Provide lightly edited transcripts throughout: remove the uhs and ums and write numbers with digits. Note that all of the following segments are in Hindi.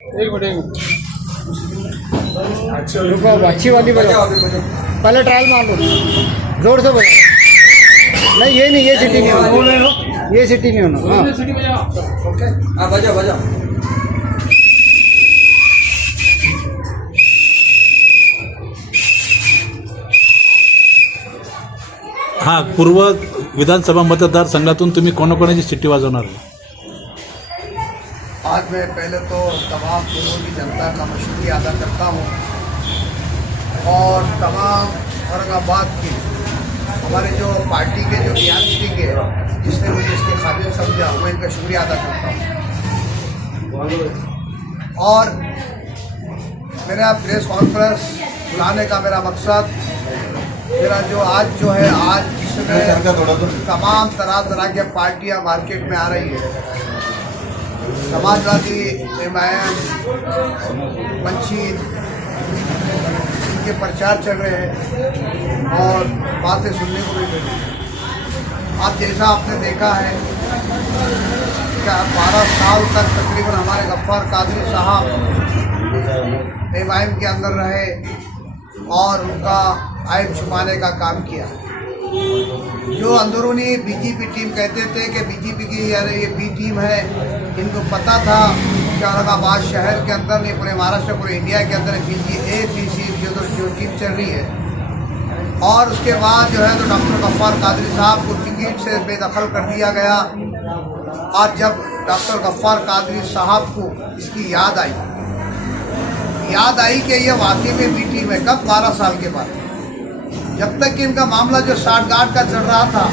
एक मिनट रुको, अच्छी वाली बजाओ। पहले ट्रायल मार लो, जोर से बजाओ। नहीं ये नहीं, ये सिटी नहीं होना, ये सिटी नहीं होना। हाँ बजा बजा। हाँ, पूर्व विधानसभा मतदारसंघातून तुम्ही कोणाकोणाची शिट्टी वाजवणार आहे? आज मैं पहले तो तमाम पूर्व की जनता का मैं शुक्रिया अदा करता हूँ और तमाम औरंगाबाद की हमारे जो पार्टी के जो रियासती के जिसने मुझे इसके काबिल समझा, मैं इनका शुक्रिया अदा करता हूँ। और मेरा प्रेस कॉन्फ्रेंस बुलाने का मेरा मकसद, मेरा जो आज है आज इसमें तमाम तरह के पार्टियां मार्केट में आ रही है। समाजवादी, एमआईएम, पंछी, इनके प्रचार चल रहे हैं और बातें सुनने को भी मिली। आप जैसा आपने देखा है क्या 12 साल तक तकरीबन हमारे गफ्फार कादरी साहब एमआईएम के अंदर रहे और उनका ऐब छुपाने का काम किया। जो अंदरूनी बीजेपी टीम कहते थे कि बीजेपी की यानी ये बी टीम है, इनको पता था कि औरंगाबाद शहर के अंदर नहीं, पूरे महाराष्ट्र, पूरे इंडिया के अंदर BJP जो टीम चल रही है। और उसके बाद जो है तो डॉक्टर गफ्फार कादरी साहब को टिकट से बेदखल कर दिया गया। और जब डॉक्टर गफ्फार कादरी साहब को इसकी याद आई कि ये वाकई में बी टीम है, कब 12 साल के बाद, जब तक कि इनका मामला जो साठगांठ का चल रहा था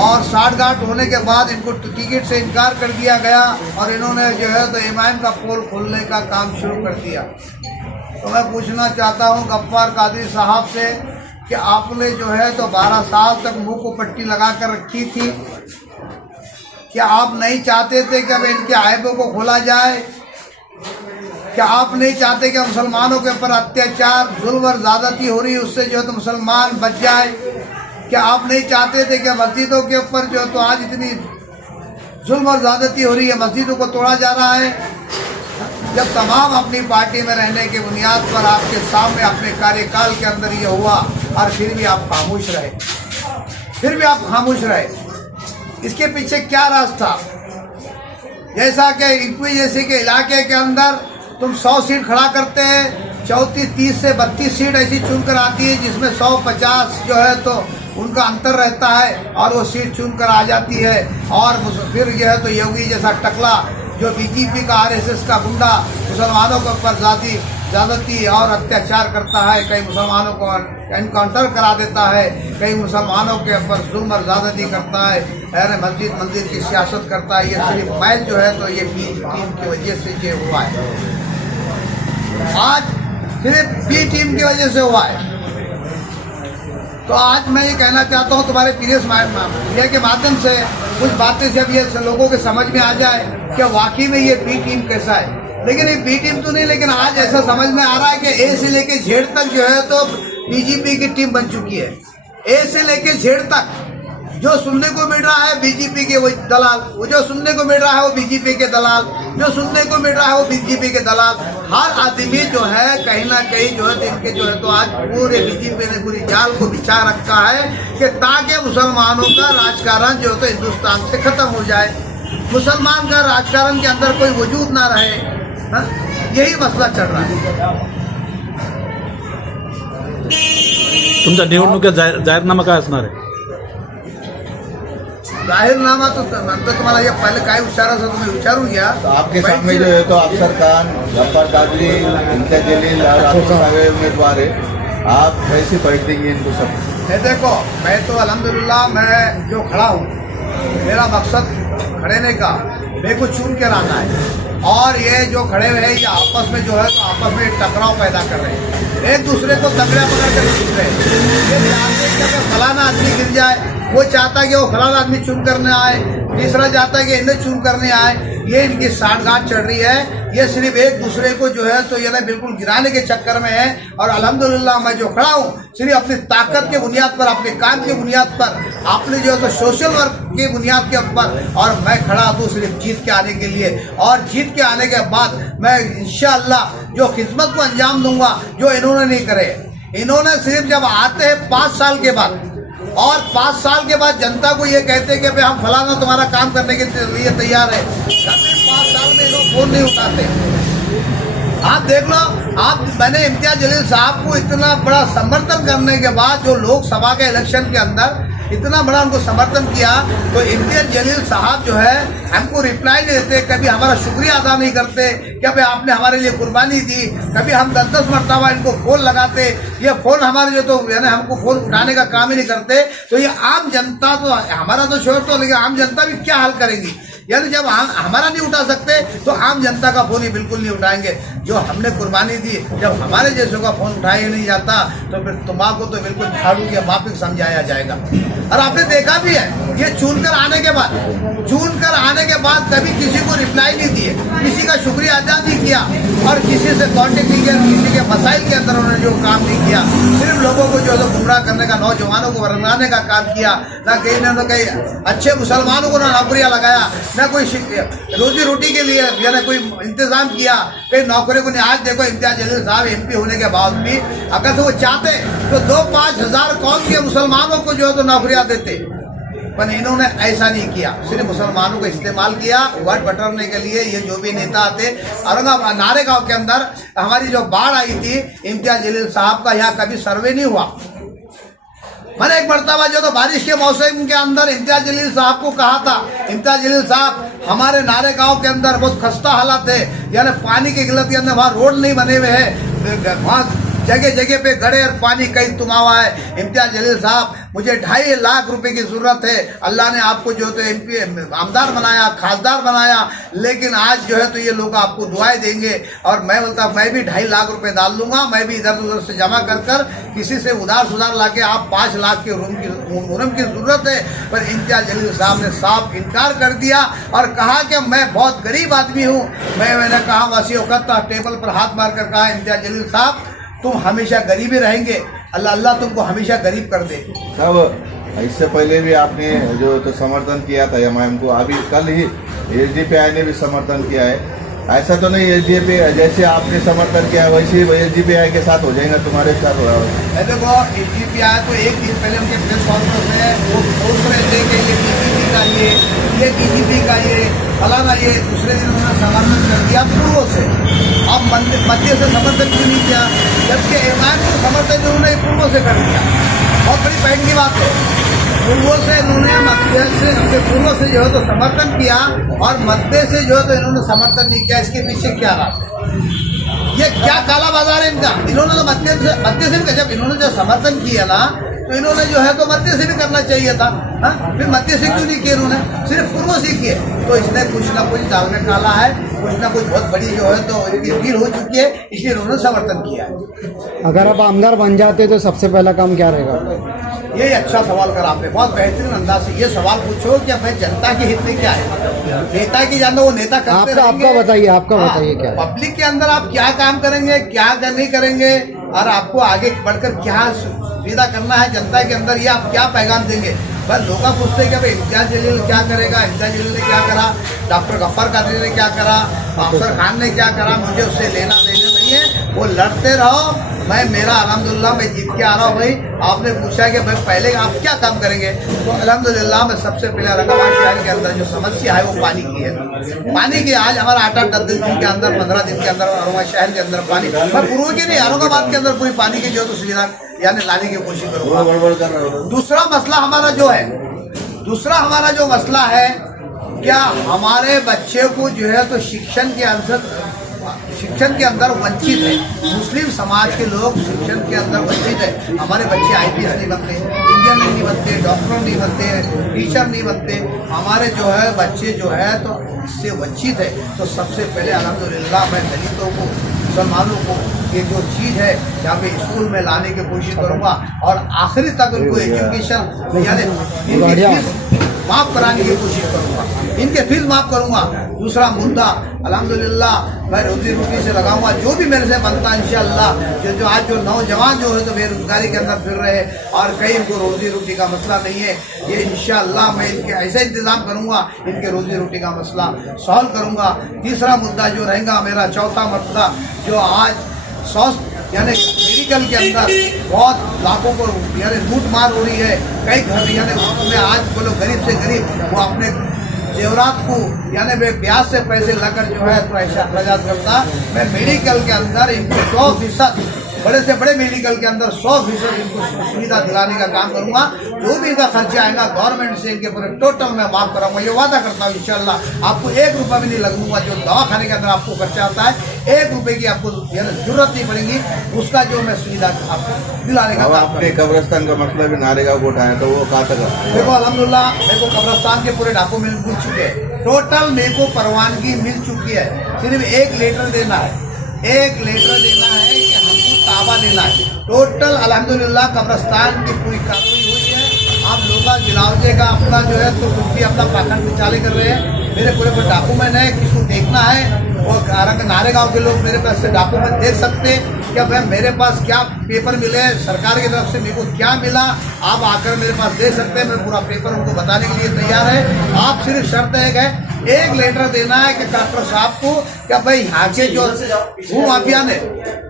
और साठगांठ होने के बाद इनको टिकट से इनकार कर दिया गया और इन्होंने जो है तो एमआईएम का पोल खोलने का काम शुरू कर दिया। तो मैं पूछना चाहता हूं गफ्फार कादरी साहब से कि आपने जो है तो 12 साल तक मुंह को पट्टी लगा कर रखी थी, क्या आप नहीं चाहते थे कि अब इनके ऐबों को खोला जाए? क्या आप नहीं चाहते कि मुसलमानों के ऊपर अत्याचार, जुल्म और ज़्यादती हो रही है, उससे जो है तो मुसलमान बच जाए? क्या आप नहीं चाहते थे कि मस्जिदों के ऊपर जो तो आज इतनी जुल्म और ज़्यादती हो रही है, मस्जिदों को तोड़ा जा रहा है? जब तमाम अपनी पार्टी में रहने के बुनियाद पर आपके सामने अपने कार्यकाल के अंदर ये हुआ और फिर भी आप खामोश रहे, इसके पीछे क्या राज था? जैसा कि इक्वी जैसे के इलाके के अंदर तुम 100 सीट खड़ा करते हैं, 30 से 32 सीट ऐसी चुनकर आती है जिसमें 150 जो है तो उनका अंतर रहता है और वो सीट चुनकर आ जाती है। और फिर जो है तो योगी जैसा टकला जो बीजेपी का RSS का गुंडा मुसलमानों के ऊपर ज़्यादती और अत्याचार करता है, कई मुसलमानों को एनकाउंटर करा देता है, कई मुसलमानों के ऊपर जुल्म और ज़्यादती करता है, मस्जिद मंदिर की सियासत करता है। ये सिर्फ मैच जो है तो ये बीजेपी की वजह से ये हुआ है, आज सिर्फ बी टीम की वजह से हुआ है। तो आज मैं ये कहना चाहता हूँ तुम्हारे प्रेस मीडिया के माध्यम से कुछ बातें जब ये लोगों के समझ में आ जाए कि वाकई में ये बी टीम कैसा है। लेकिन ये बी टीम तो नहीं, लेकिन आज ऐसा समझ में आ रहा है कि ए से लेके जेड तक जो है तो बीजेपी की टीम बन चुकी है। ए से लेके जेड तक जो सुनने को मिल रहा है बीजेपी के वो दलाल, वो जो सुनने को मिल रहा है वो बीजेपी के दलाल, जो सुनने को मिल रहा है वो बीजेपी के दलाल। हर आदमी जो है कहीं ना कहीं जो है इनके जो है तो आज पूरे बीजेपी ने पूरी जाल को बिछा रखा है कि ताकि मुसलमानों का राजकारण जो है तो हिंदुस्तान से खत्म हो जाए, मुसलमान का राजकारण के अंदर कोई वजूद ना रहे। हा? यही मसला चल रहा है। तुमचा निवडणुकीचा जाहीरनामा काय असणार आहे? जाहीरनामा तो नंतर तुम्हाला ये पहले काय विचारायचं तुम्ही विचारून घ्या। तो आपके सामने जो है तो अफसर खान, गफ्फार कादरी, इम्तियाज जलील और आपके उम्मीदवार है, आप कैसे पलटेंगे इनको सब? देखो मैं तो अल्हम्दुलिल्लाह मैं जो खड़ा हूँ, मेरा मकसद खड़ेने का मेरे को चुन के लाना है। और ये जो खड़े हुए हैं ये आपस में जो है तो आपस में टकराव पैदा कर रहे हैं, एक दूसरे को तगड़ा पकड़ कर खींच रहे हैं। ये चाहते हैं कि अगर फलाना आदमी गिर जाए, वो चाहता है कि वो फलाना आदमी चुन करने आए, तीसरा चाहता है कि इन्हें चुन करने आए। ये इनकी साठगांठ चल रही है, ये सिर्फ एक दूसरे को जो है तो ये ना बिल्कुल गिराने के चक्कर में है। और अल्हम्दुलिल्लाह मैं जो खड़ा हूँ सिर्फ अपनी ताकत के बुनियाद पर, अपने काम की बुनियाद पर आपने जो है तो सोशल वर्क की बुनियाद के ऊपर, और मैं खड़ा हूँ सिर्फ जीत के आने के लिए, और जीत के आने के बाद मैं इंशाअल्लाह जो खिदमत को अंजाम दूंगा जो इन्होंने नहीं करे। इन्होंने सिर्फ जब आते हैं 5 साल के बाद, और 5 साल के बाद जनता को ये कहते हैं कि भाई हम फलाना तुम्हारा काम करने के लिए तैयार है, कभी 5 साल में लोग फोन नहीं उठाते। आप देख लो, आप मैंने इम्तियाज जलील साहब को इतना बड़ा समर्थन करने के बाद, जो लोकसभा के इलेक्शन के अंदर इतना बड़ा उनको समर्थन किया, तो इम्तियाज जलील साहब जो है हमको रिप्लाई नहीं देते, कभी हमारा शुक्रिया अदा नहीं करते कि भाई आपने हमारे लिए कुर्बानी दी। कभी हम 10-10 मरतबा इनको फ़ोन लगाते, ये फ़ोन हमारे जो तो यानी हमको फ़ोन उठाने का काम ही नहीं करते। तो ये आम जनता तो, हमारा तो शोर तो, लेकिन आम जनता भी क्या हल करेंगी? यानी जब हमारा नहीं उठा सकते तो आम जनता का फ़ोन ही बिल्कुल नहीं उठाएंगे। जो हमने कुर्बानी दी, जब हमारे जैसों का फ़ोन उठाया नहीं जाता तो फिर तुम्हारा तो बिल्कुल झाड़ू के माफिक समझाया जाएगा। और आपने देखा भी है, ये चुनकर आने के बाद कभी किसी को रिप्लाई नहीं दिए, किसी का शुक्रिया अदा नहीं किया, और किसी से कॉन्टेक्ट नहीं किया, किसी के मसाइल के अंदर उन्होंने जो काम नहीं किया, सिर्फ लोगों को जो है गुमराह करने का, नौजवानों को भरमाने का काम किया। ना कहीं ना कहीं अच्छे मुसलमानों को ना नौकरियाँ लगाया, ना कोई रोजी रोटी के लिए या ना कोई इंतजाम किया, कहीं नौकरी को नहीं। आज देखो इम्तियाज जलील साहब MP होने के बाद भी अगर तो वो चाहते तो 2-5 हज़ार कौम के मुसलमानों को जो है तो नौकरियाँ देते, पर इन्होंने ऐसा नहीं किया, सिर्फ मुसलमानों को इस्तेमाल किया वोट बटोरने के लिए। ये जो भी नेता आते, औरंगाबाद नारेगांव के अंदर हमारी जो बाढ़ आई थी, इम्तियाज जलील साहब का यहाँ कभी सर्वे नहीं हुआ। मैंने एक मरतबा जो तो बारिश के मौसम के अंदर इम्तियाज जलील साहब को कहा था, इम्तियाज जलील साहब हमारे नारेगांव के अंदर बहुत खस्ता हालात है, यानी पानी की किल्लत के अंदर, वहाँ रोड नहीं बने हुए हैं, वहाँ जगह जगह पे गड़े और पानी कहीं तुमा हुआ है। इम्तियाज जलील साहब, मुझे 2.5 लाख रुपए की ज़रूरत है, अल्लाह ने आपको जो तो MP आमदार बनाया, खासदार बनाया, लेकिन आज जो है तो ये लोग आपको दुआएं देंगे। और मैं बोलता मैं भी 2.5 लाख रुपए डाल दूंगा, मैं भी इधर उधर से जमा कर किसी से उधार सुधार ला के आप 5 लाख के रूम की ज़रूरत है। पर इम्तियाज जलील साहब ने साफ इनकार कर दिया और कहा कि मैं बहुत गरीब आदमी हूँ। मैंने कहा वसी वक्त टेबल पर हाथ मार कर कहा, इम्तियाज जलील साहब तुम हमेशा गरीब ही रहेंगे, अल्लाह तुमको हमेशा गरीब कर दे। साहब इससे पहले भी आपने जो तो समर्थन किया था MIM को, अभी कल ही SDPI ने भी समर्थन किया है। ऐसा तो नहीं SDPI जैसे आपने समर्थन किया वैसे SDPI के साथ हो जाएगा, तुम्हारे साथ हो रहा है? देखो SDPI तो एक दिन पहले उनके प्रेस कॉन्फ्रेंस में वो सोच रहे थे कि ये DGP का ये DGP का ये फलाना, ये दूसरे दिन उन्होंने समर्थन कर दिया पूर्वों से। अब मध्य से समर्थन क्यों नहीं किया, जबकि MIM को समर्थन उन्होंने पूर्वों से कर दिया? बहुत बड़ी पॉइंट की बात है। पूर्वों से इन्होंने मध्य से, अपने पूर्वों से जो है तो समर्थन किया, और मध्य से जो है तो इन्होंने समर्थन नहीं किया। इसके पीछे क्या रहा? ये क्या काला बाजार है इनका? इन्होंने तो मध्य से जब इन्होंने जो समर्थन किया ना, तो इन्होंने जो है तो मध्य से भी करना चाहिए था। हाँ, फिर मध्य से क्यों नहीं किए इन्होंने, सिर्फ पूर्व से किए? तो इसने कुछ ना कुछ दाल में काला है, कुछ ना कुछ बहुत बड़ी जो है तो इनकी डील हो चुकी है, इसलिए इन्होंने समर्थन किया है। अगर आप आमदार बन जाते तो सबसे पहला काम क्या रहेगा? ये अच्छा सवाल करा आपने, बहुत बेहतरीन अंदाज से ये सवाल पूछो कि भाई जनता के हित में क्या है, नेता की जानो वो नेता करते रहेंगे। आपका बताइए क्या है? पब्लिक के अंदर आप क्या काम करेंगे, क्या नहीं करेंगे, और आपको आगे बढ़कर क्या सुविधा करना है जनता के अंदर, ये आप क्या पैगाम देंगे? बस लोग पूछते हैं कि भाई इम्तियाज जलील क्या करेगा, इम्तियाज जलील ने क्या करा, डॉक्टर गफ्फार कादरी ने क्या करा, अफसर खान ने क्या करा, मुझे उससे लेना देना नहीं है। वो लड़ते रहो, मेरा अल्हम्दुलिल्लाह मैं जीत के आ रहा हूँ। भाई आपने पूछा कि भाई पहले आप क्या काम करेंगे, तो अल्हम्दुलिल्लाह मैं सबसे पहले औरंगाबाद शहर के अंदर जो समस्या है वो पानी की है। पानी की आज हमारा 8-10 दिन के अंदर, 15 दिन के अंदर औरंगाबाद शहर के अंदर पानी, मैं पूर्व की नहीं औरंगाबाद के अंदर पूरी पानी की जो तो सुविधा यानी लाने की कोशिश करूँगा। दूसरा हमारा जो मसला है, क्या हमारे बच्चे को जो है तो शिक्षण के अंदर वंचित है। मुस्लिम समाज के लोग शिक्षण के अंदर वंचित है। हमारे बच्चे IPS नहीं बनते, इंजीनियर नहीं बनते, डॉक्टर नहीं बनते, टीचर नहीं बनते। हमारे जो है बच्चे जो है तो इससे वंचित है। तो सबसे पहले अल्हम्दुलिल्लाह मैं दलितों को, मुसलमानों को ये जो चीज़ है यहाँ पे स्कूल में लाने की कोशिश करूँगा, और आखिरी तक उनको एजुकेशन यानी माफ कराने की कोशिश करूँगा। इनके फीस माफ करूंगा। दूसरा मुद्दा अल्हम्दुलिल्लाह मैं रोजी रोटी से लगाऊंगा, जो भी मेरे से बनता है इंशाअल्लाह। जो आज जो नौजवान जो है तो बेरोजगारी के अंदर फिर रहे और कहीं इनको रोजी रोटी का मसला नहीं है, ये इंशाअल्लाह मैं इनके ऐसे इंतजाम करूंगा, इनके रोजी रोटी का मसला सॉल्व करूंगा। तीसरा मुद्दा जो रहेगा मेरा, चौथा मुद्दा जो आज स्वास्थ्य यानी मेडिकल के अंदर बहुत लाखों को यानी लूट मार हो रही है। कई घर यानी में आज बोलो गरीब से गरीब वो अपने जेवरात को यानी वे ब्याज से पैसे लेकर जो है तो ऐसा अखराजात करता। मैं मेडिकल के अंदर इनको 100% बड़े से बड़े मेडिकल के अंदर 100% इनको सुविधा दिलाने का काम करूंगा। जो भी इनका खर्चा आएगा गवर्नमेंट से इनके पूरे टोटल मैं माफ कराऊंगा, ये वादा करता हूँ इंशाल्लाह। आपको 1 रुपया भी नहीं लगूंगा। जो दवा खाने के अंदर आपको खर्चा आता है 1 रुपये की आपको जरूरत नहीं पड़ेगी, उसका जो मैं सुविधा आपको दिलाने का काम अपने कब्रिस्तान का मसला भी नारेगा को उठाया तो वो कहा तक? देखो अल्हम्दुलिल्लाह मेरे को कब्रिस्तान के पूरे डॉक्यूमेंट मिल चुके हैं, टोटल मेरे को परवानगी मिल चुकी है। सिर्फ 1 लेटर देना है, 1 लेटर देना है कि हमको ताबा लेना है। टोटल अल्हम्दुलिल्लाह कब्रिस्तान की पूरी कार्रवाई हुई है। आप लोग गिलावजे का अपना जो है तो कुर्ती अपना पाखंड विचाले कर रहे हैं। मेरे पूरे पूरे डॉक्यूमेंट है, किसको देखना है और नारेगांव के लोग मेरे पास से डॉक्यूमेंट देख सकते हैं क्या भाई मेरे पास क्या पेपर मिले, सरकार की तरफ से मेरे को क्या मिला। आप आकर मेरे पास देख सकते हैं, मैं पूरा पेपर उनको बताने के लिए तैयार है। आप सिर्फ शर्त है 1 लेटर देना है कि कलेक्टर साहब को क्या भाई यहाँ के जो भू माफिया ने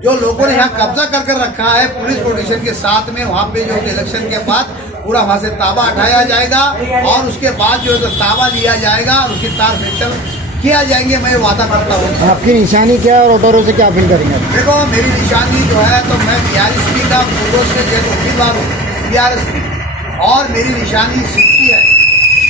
जो लोगों ने यहाँ कब्जा कर रखा है पुलिस प्रोटेक्शन के साथ में, वहाँ पे जो इलेक्शन के बाद पूरा वहाँ से ताबा हटाया जाएगा और उसके बाद जो है तो ताबा लिया जाएगा और उसकी तार फैक्शन किया जाएंगे। मैं वादा करता हूँ। आपकी निशानी क्या है और ऑटोरो से क्या अपील करेंगे? देखो मेरी निशानी जो है तो मैं BRSP का पूर्व से जेल उम्मीदवार हूँ, BRSP, और मेरी निशानी सिट्टी है।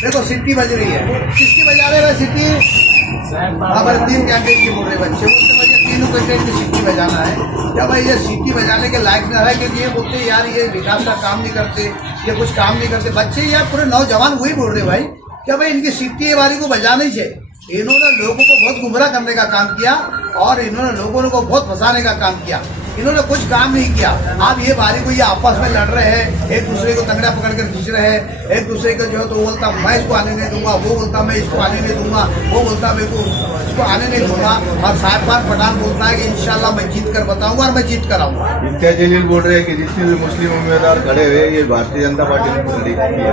देखो सिट्टी बज रही है, किसकी बजा रहे हैं सिट्टी? हमारे 3 कैंडिडेट की बोल रहे बच्चे बोलते मुझे 3 कैंडिडेट की सिट्टी बजाना है। क्या भाई ये सिट्टी बजाने के लायक न है? क्योंकि ये बोलते यार ये विकास का काम नहीं करते, ये कुछ काम नहीं करते। बच्चे यार पूरे नौजवान वही बोल रहे भाई क्या भाई इनकी सिट्टी बारी को बजाना ही चाहिए। इन्होंने लोगों को बहुत गुमराह करने का काम किया और इन्होंने लोगों को बहुत फंसाने का काम किया। इन्होंने कुछ काम नहीं किया। आप ये बारी को ये आपस में लड़ रहे हैं, एक दूसरे को तंगड़ा पकड़ कर खींच रहे हैं, एक दूसरे को जो है तो वो बोलता मैं इसको आने नहीं दूंगा, वो बोलता मैं इसको आने नहीं दूंगा, वो बोलता मेरे को इसको आने नहीं दूंगा। और साहिब खान पठान बोलता है कि इंशाल्लाह मैं जीत कर बताऊंगा और मैं जीत कर आऊंगा। इम्तियाज जलील बोल रहे हैं कि जितने भी मुस्लिम उम्मीदवार खड़े हुए ये भारतीय जनता पार्टी ने खड़ी की है।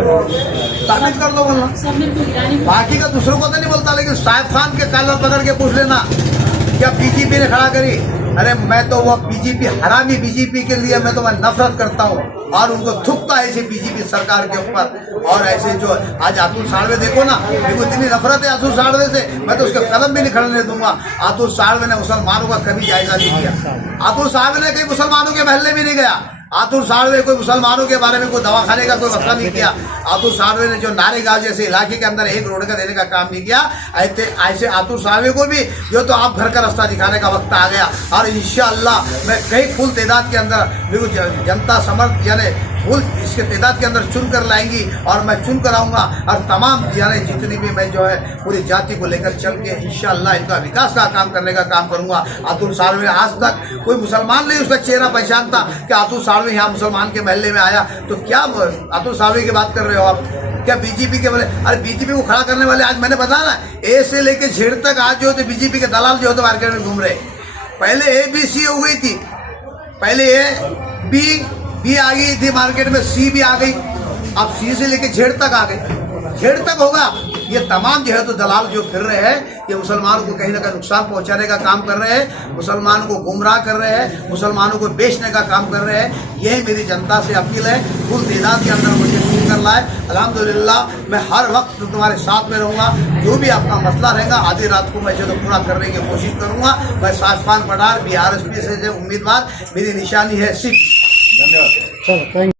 साबित कर दो बोलना। बाकी का दूसरों को तो नहीं बोलता, लेकिन साहिब खान के कॉलर पकड़ के पूछ लेना क्या बीजेपी ने खड़ा करी। अरे मैं तो वो बीजेपी हरामी बीजेपी के लिए मैं तो मैं नफरत करता हूँ और उनको थुकता है ऐसे बीजेपी सरकार के ऊपर। और ऐसे जो आज अतुल साड़वे देखो ना, मेरे को इतनी नफरत है अतुल साड़वे से, मैं तो उसका कदम भी नहीं खड़ने दूंगा। अतुल साड़वे ने मुसलमानों का कभी जायजा नहीं किया। अतुल साड़वे ने कहीं मुसलमानों के महल्ले भी नहीं गया। अतुल साड़वे कोई मुसलमानों के बारे में कोई दवाखाने का कोई मसला नहीं किया। अतुल साड़वे ने जो नारेगांव जैसे इलाके के अंदर 1 रोड का देने का काम नहीं किया। ऐसे अतुल साड़वे को भी जो तो आप घर का रास्ता दिखाने का वक्त आ गया। और इंशाअल्लाह मैं कई फुल तादाद के अंदर बिल्कुल जनता समर्थ यानी फुल इसके तादाद के अंदर चुन कर लाएंगी और मैं चुन कर आऊँगा। और तमाम यानी जितनी भी मैं जो है पूरी जाति को लेकर चल के इंशाअल्लाह इनका विकास का काम करने का काम करूँगा। अतुल साड़वे आज तक कोई मुसलमान नहीं उसका चेहरा पहचानता कि अतुल साड़वे यहाँ मुसलमान के महल्ले में आया। तो क्या अतुल साड़वे की बात कर रहे हो आप? क्या बीजेपी के बोले? अरे बीजेपी को खड़ा करने वाले आज मैंने बताया ना ए से लेके झेड़ तक आज जो है बीजेपी के दलाल जो है मार्केट में घूम रहे। पहले ABC हो गई थी, पहले बी आ गई थी मार्केट में, C भी आ गई, अब C से लेके झेड़ तक आ गई। झेड़ तक होगा। ये तमाम जो है तो दलाल जो फिर रहे हैं ये मुसलमानों को कहीं ना कहीं नुकसान पहुंचाने का काम कर रहे हैं, मुसलमानों को गुमराह कर रहे हैं, मुसलमानों को बेचने का काम कर रहे हैं। यही मेरी जनता से अपील है। फुल तादाद के अंदर मुझे चुन कर लाए। अल्हम्दुलिल्लाह मैं हर वक्त तुम्हारे साथ में रहूँगा। जो भी आपका मसला रहेगा आधी रात को मैं जो पूरा करने की कोशिश करूँगा। मैं साहिब खान पठान BRSP से उम्मीदवार, मेरी निशानी है सिख। धन्यवाद। चलो थैंक